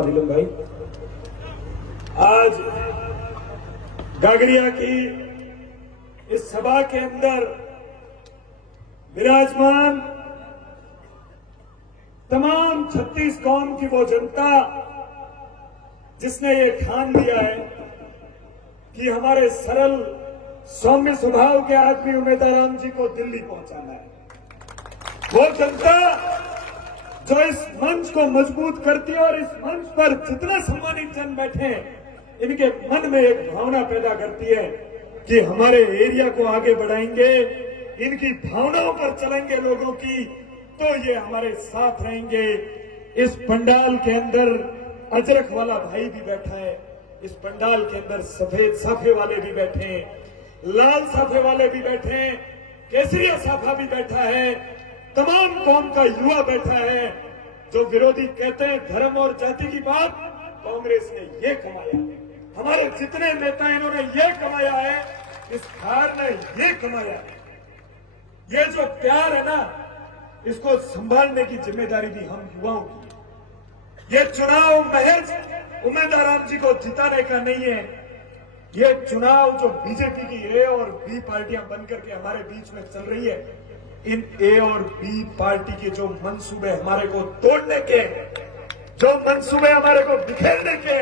भाई, आज गागरिया की इस सभा के अंदर विराजमान तमाम 36 कौम की वो जनता जिसने ये ठान लिया है कि हमारे सरल सौम्य स्वभाव के आदमी उम्मीदवार जी को दिल्ली पहुंचाना है, वो जनता जो इस मंच को मजबूत करती है और इस मंच पर जितने सम्मानित जन बैठे हैं इनके मन में एक भावना पैदा करती है कि हमारे एरिया को आगे बढ़ाएंगे, इनकी भावनाओं पर चलेंगे लोगों की, तो ये हमारे साथ रहेंगे। इस पंडाल के अंदर अजरक वाला भाई भी बैठा है, इस पंडाल के अंदर सफेद साफे वाले भी बैठे हैं, लाल साफे वाले भी बैठे हैं, केसरिया साफा भी बैठा है, तमाम कौम का युवा बैठा है। जो विरोधी कहते हैं धर्म और जाति की बात, कांग्रेस ने ये कमाया, हमारे जितने नेता इन्होंने ये कमाया है, इस हार ने ये कमाया है। ये जो प्यार है ना, इसको संभालने की जिम्मेदारी भी हम युवाओं की। ये चुनाव महज उम्मीदवार जी को जिताने का नहीं है, ये चुनाव जो बीजेपी की ए और बी पार्टियां बनकर के हमारे बीच में चल रही है, इन ए और बी पार्टी के जो मंसूबे हमारे को तोड़ने के, जो मंसूबे हमारे को बिखेरने के,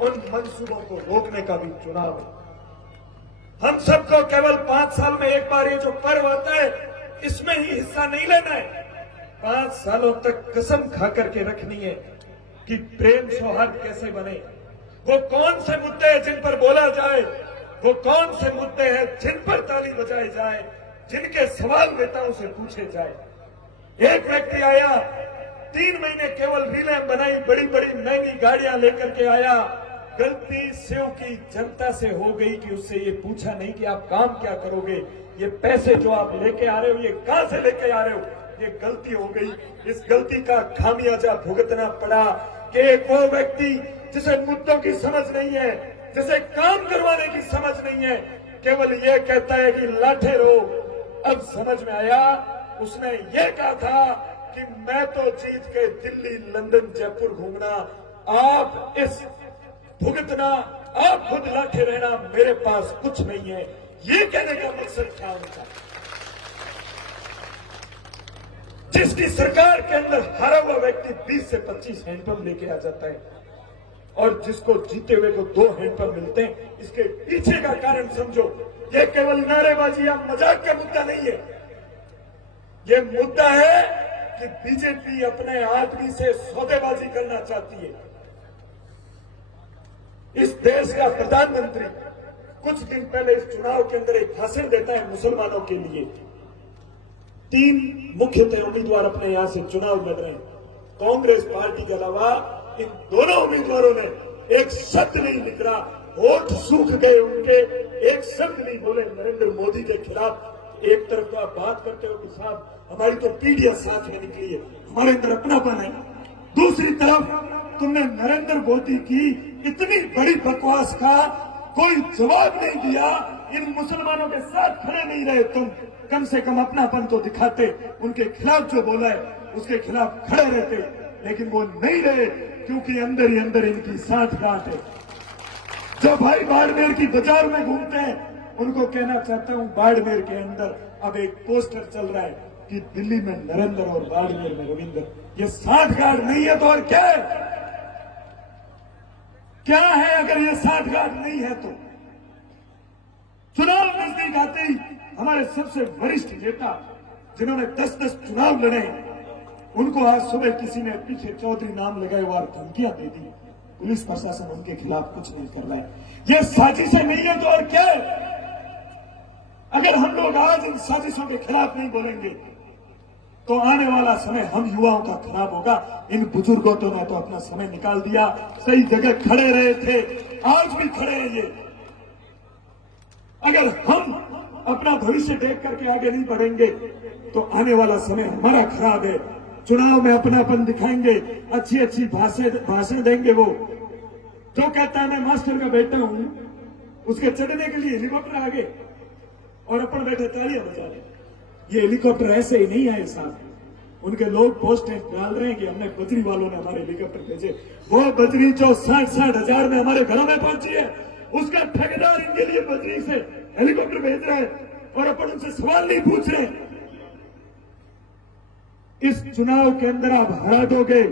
उन मंसूबों को रोकने का भी चुनाव है। हम सबको केवल 5 साल में एक बार ये जो पर्व आता है इसमें ही हिस्सा नहीं लेना है। 5 सालों तक कसम खा करके रखनी है कि प्रेम सौहार्द कैसे बने, वो कौन से मुद्दे हैं जिन पर बोला जाए, वो कौन से मुद्दे हैं जिन पर ताली बजाई जाए, जिनके सवाल नेताओं से पूछे जाए। एक व्यक्ति आया, 3 महीने केवल रीलें बनाई, बड़ी बड़ी महंगी गाड़ियां लेकर के आया, गलती सेव की जनता से हो गई कि उससे ये पूछा नहीं कि आप काम क्या करोगे, ये पैसे जो आप लेके आ रहे हो ये कहां से लेके आ रहे हो, ये गलती हो गई। इस गलती का खामियाजा भुगतना पड़ा कि एक वो व्यक्ति जिसे मुद्दों की समझ नहीं है, जिसे काम करवाने की समझ नहीं है, केवल ये कहता है कि लाठे रो। अब समझ में आया, उसने ये कहा था कि मैं तो जीत के दिल्ली, लंदन, जयपुर घूमना, आप इस भुगतना, आप खुद लाठे रहना, मेरे पास कुछ नहीं है। ये कहने का मकसद था उनका। जिसकी सरकार के अंदर हारा हुआ व्यक्ति 20 से 25 हैंडपंप लेके आ जाता है और जिसको जीते हुए को 2 हैंडपंप मिलते हैं, इसके पीछे का कारण समझो। ये केवल नारेबाजी या मजाक का मुद्दा नहीं है, ये मुद्दा है कि बीजेपी अपने आदमी से सौदेबाजी करना चाहती है। इस देश का प्रधानमंत्री कुछ दिन पहले इस चुनाव के अंदर एक भाषण देता है मुसलमानों के लिए। 3 मुख्यतः उम्मीदवार अपने यहां से चुनाव लड़ रहे हैं, कांग्रेस पार्टी के अलावा इन दोनों उम्मीदवारों ने एक शब्द नहीं निकला, होठ सूख गए उनके, एक शब्द नहीं बोले नरेंद्र मोदी के खिलाफ। एक तरफ तो आप बात करते हो कि साहब हमारी तो पीढ़ियां साथ में निकली है, हमारे अंदर अपनापन है, दूसरी तरफ तुमने नरेंद्र मोदी की इतनी बड़ी बकवास का कोई जवाब नहीं दिया, इन मुसलमानों के साथ खड़े नहीं रहे, तुम कम से कम अपनापन तो दिखाते, उनके खिलाफ जो बोला है उसके खिलाफ खड़े रहते, लेकिन वो नहीं रहे क्योंकि अंदर ही अंदर इनकी साठगांठ है। जो भाई बाड़मेर की बाजार में घूमते हैं उनको कहना चाहता हूं, बाड़मेर के अंदर अब एक पोस्टर चल रहा है कि दिल्ली में नरेंद्र और बाड़मेर में रविंद्र। ये साठगांठ नहीं है तो और क्या है? क्या है अगर ये साठगांठ नहीं है तो? चुनाव नजदीक आते ही हमारे सबसे वरिष्ठ नेता जिन्होंने 10-10 चुनाव लड़े, उनको आज सुबह किसी ने पीछे चौधरी नाम लगाए और धमकियां दे दी। पुलिस प्रशासन उनके खिलाफ कुछ नहीं कर रहा है। ये साजिशें नहीं है तो और क्या है? अगर हम लोग आज इन साजिशों के खिलाफ नहीं बोलेंगे तो आने वाला समय हम युवाओं का खराब होगा। इन बुजुर्गों ने तो अपना समय निकाल दिया, सही जगह खड़े रहे थे, आज भी खड़े हैं ये। अगर हम अपना भविष्य देख करके आगे नहीं बढ़ेंगे तो आने वाला समय हमारा खराब है। चुनाव में अपनापन दिखाएंगे, अच्छी अच्छी भाषण देंगे। वो जो कहता है मैं मास्टर का बेटा हूं, उसके चढ़ने के लिए हेलीकॉप्टर आगे और अपन बैठे तालियां बजा रहे। ये हेलीकॉप्टर ऐसे ही नहीं आए साहब, उनके लोग पोस्टें डाल रहे हैं कि हमने बद्री वालों ने हमारे हेलीकॉप्टर भेजे। वो बद्री जो 60-60 हजार में हमारे घरों में पहुंची है, उसका ठेकेदार इनके लिए बद्री से हेलीकॉप्टर भेज रहे हैं और अपन उनसे सवाल नहीं पूछ रहे। इस चुनाव के अंदर आप हरा दोगे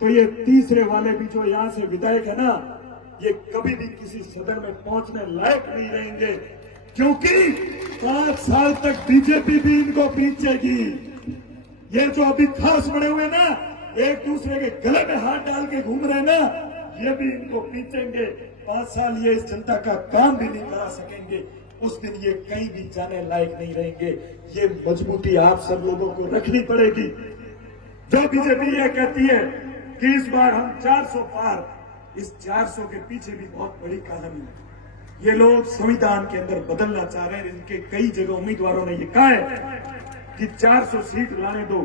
तो ये तीसरे वाले भी जो यहां से विधायक है ना, ये कभी भी किसी सदन में पहुंचने लायक नहीं रहेंगे, क्योंकि 5 साल तक बीजेपी भी इनको पीछेगी। ये जो अभी खास बने हुए ना, एक दूसरे के गले में हाथ डाल के घूम रहे ना, ये भी इनको पीछेंगे। 5 साल ये इस जनता का काम भी नहीं करा सकेंगे, उस दिन ये कहीं भी जाने लायक नहीं रहेंगे। ये मजबूती आप सब लोगों को रखनी पड़ेगी। जो बीजेपी ये कहती है कि इस बार हम 400 पार, इस 400 के पीछे भी बहुत बड़ी कहानी है। ये लोग संविधान के अंदर बदलना चाह रहे हैं। इनके कई जगह उम्मीदवारों ने ये कहा है कि 400 सीट लाने दो,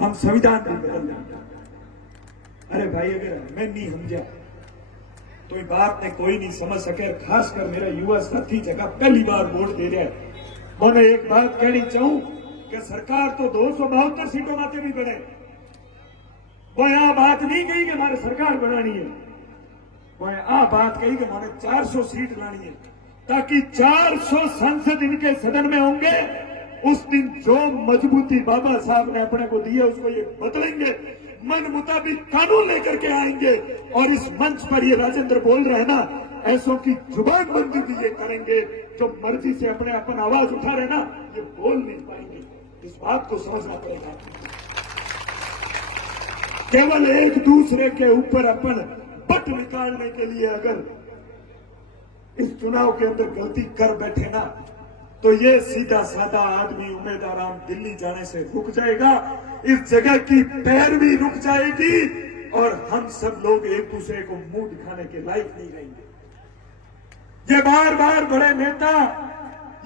हम संविधान भी बदल देंगे। अरे भाई, अगर हमें नहीं समझा तो ये बात ने कोई नहीं समझ सके। खासकर मेरा युवा साथी जगह पहली बार वोट दे रहा है। मैं एक बात कहनी चाहूं कि सरकार तो 272 सीटों में भी बढ़े। वो यहां बात नहीं कही कि हमारे सरकार बनानी है, वो यहां बात कही कि हमारे 400 सीट लानी है, ताकि 400 सांसद इनके सदन में होंगे। उस दिन जो मजबूती बाबा साहब ने अपने को दी है उसको ये बदलेंगे, मन मुताबिक कानून लेकर के आएंगे। और इस मंच पर ये राजेंद्र बोल रहे हैं ना, ऐसों की जुबान बंदी भी ये करेंगे। जो मर्जी से अपने अपन आवाज उठा रहे ना, ये बोल नहीं पाएंगे। इस बात को समझना पड़ेगा। केवल एक दूसरे के ऊपर अपन बट निकालने के लिए अगर इस चुनाव के अंदर गलती कर बैठे ना, तो ये सीधा साधा आदमी उम्मीद आराम दिल्ली जाने से रुक जाएगा। इस जगह की पैरवी रुक जाएगी और हम सब लोग एक दूसरे को मुंह दिखाने के लायक नहीं रहेंगे। ये बार बार बड़े नेता,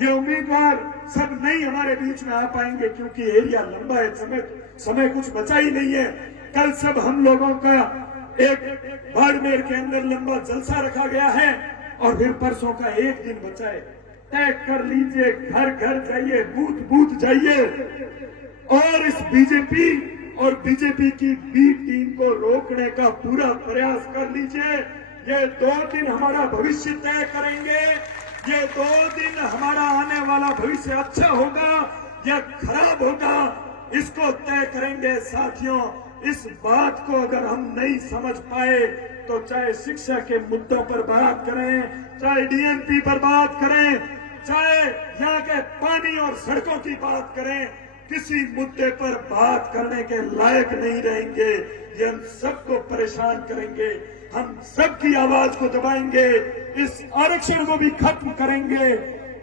ये उम्मीदवार सब नहीं हमारे बीच में आ पाएंगे, क्योंकि एरिया लंबा है, समय कुछ बचा ही नहीं है। कल सब हम लोगों का एक बाड़मेर के अंदर लंबा जलसा रखा गया है और फिर परसों का एक दिन बचा है। तय कर लीजिए, घर घर जाइए, बूथ बूथ जाइए और इस बीजेपी और बीजेपी की बी टीम को रोकने का पूरा प्रयास कर लीजिए। ये 2 दिन हमारा भविष्य तय करेंगे। ये 2 दिन हमारा आने वाला भविष्य अच्छा होगा या खराब होगा, इसको तय करेंगे। साथियों, इस बात को अगर हम नहीं समझ पाए तो चाहे शिक्षा के मुद्दों पर बात करें, चाहे डीएनपी पर बात करें, चाहे यहाँ के पानी और सड़कों की बात करें, किसी मुद्दे पर बात करने के लायक नहीं रहेंगे। ये हम सबको परेशान करेंगे, हम सबकी आवाज को दबाएंगे, इस आरक्षण को भी खत्म करेंगे।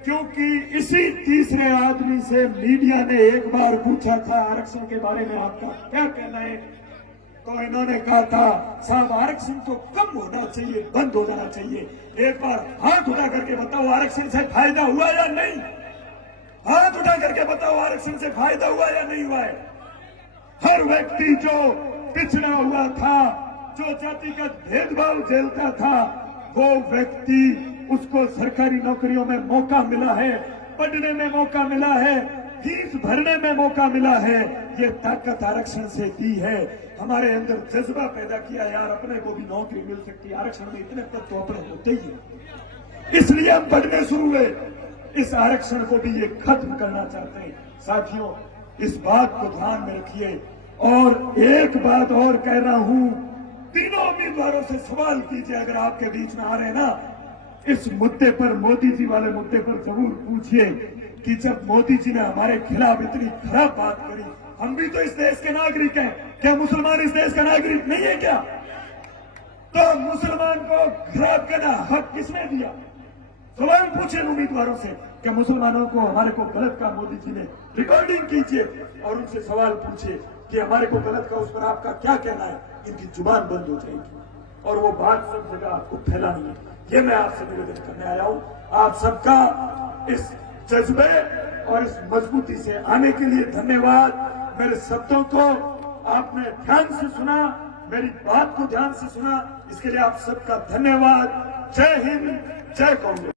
क्योंकि इसी तीसरे आदमी से मीडिया ने एक बार पूछा था आरक्षण के बारे में आपका क्या कहना है, तो इन्होंने कहा था साहब आरक्षण तो कम होना चाहिए, बंद हो जाना चाहिए। एक बार हाथ उठा करके बताओ आरक्षण से फायदा हुआ या नहीं? हाथ उठा करके बताओ आरक्षण से फायदा हुआ या नहीं हुआ है? हर व्यक्ति जो पिछड़ा हुआ था, जो जातिगत भेदभाव झेलता था, वो व्यक्ति, उसको सरकारी नौकरियों में मौका मिला है, पढ़ने में मौका मिला है, फीस भरने में मौका मिला है। ये ताकत आरक्षण से दी है। हमारे अंदर जज्बा पैदा किया, यार अपने को भी नौकरी मिल सकती है, आरक्षण में इतने पद तो अपने होते ही है, इसलिए हम पढ़ने शुरू हुए। इस आरक्षण को भी ये खत्म करना चाहते हैं। साथियों, इस बात को ध्यान में रखिए। और एक बात और कह रहा हूं, तीनों उम्मीदवारों से सवाल कीजिए अगर आपके बीच में आ रहे ना, इस मुद्दे पर, मोदी जी वाले मुद्दे पर जरूर पूछिए कि जब मोदी जी ने हमारे खिलाफ इतनी खराब बात करी, हम भी तो इस देश के नागरिक हैं, क्या मुसलमान इस देश का नागरिक नहीं है क्या? तो मुसलमान को खराब करना हक किसने दिया? सवाल पूछिए उम्मीदवारों से, क्या मुसलमानों को, हमारे को गलत कहा मोदी जी ने? रिकॉर्डिंग कीजिए और उनसे सवाल पूछिए कि हमारे को गलत कहा, उस पर आपका क्या कहना है? इनकी जुबान बंद हो जाएगी और वो बात सब जगह आपको फैलानी है। ये मैं आपसे निवेदन करने आया हूं। आप सबका इस जज्बे और इस मजबूती से आने के लिए धन्यवाद। मेरे शब्दों को आपने ध्यान से सुना, मेरी बात को ध्यान से सुना, इसके लिए आप सबका धन्यवाद। जय हिंद, जय कांग्रेस।